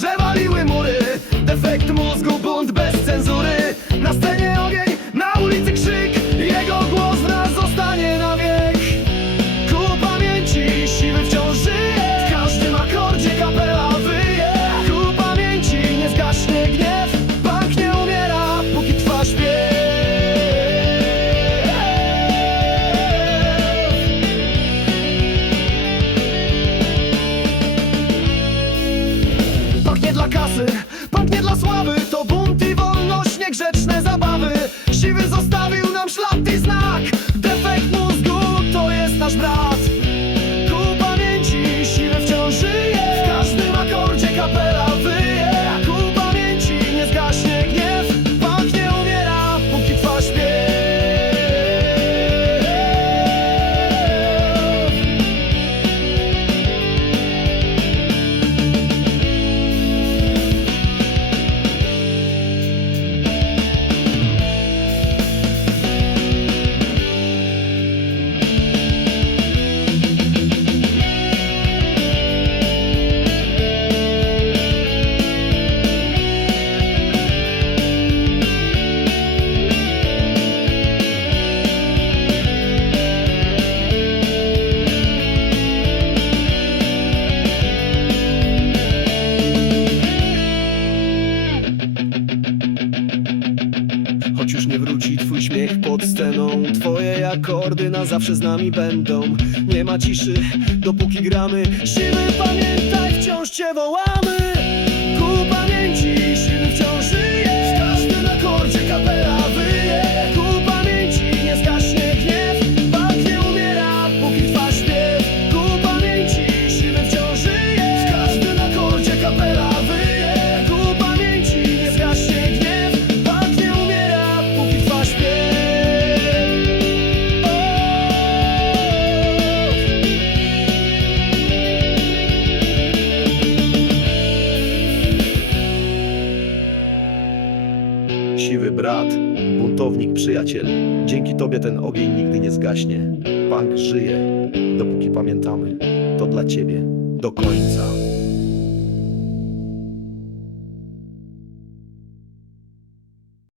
że waliły to bunt i wolność niegrzeczne choć już nie wróci Twój śmiech pod sceną Twoje akordy na zawsze z nami będą. Nie ma ciszy, dopóki gramy. Siły pamiętaj, wciąż Cię wołamy. Siwy brat, buntownik, przyjaciel. Dzięki tobie ten ogień nigdy nie zgaśnie. Punk żyje, dopóki pamiętamy. To dla ciebie. Do końca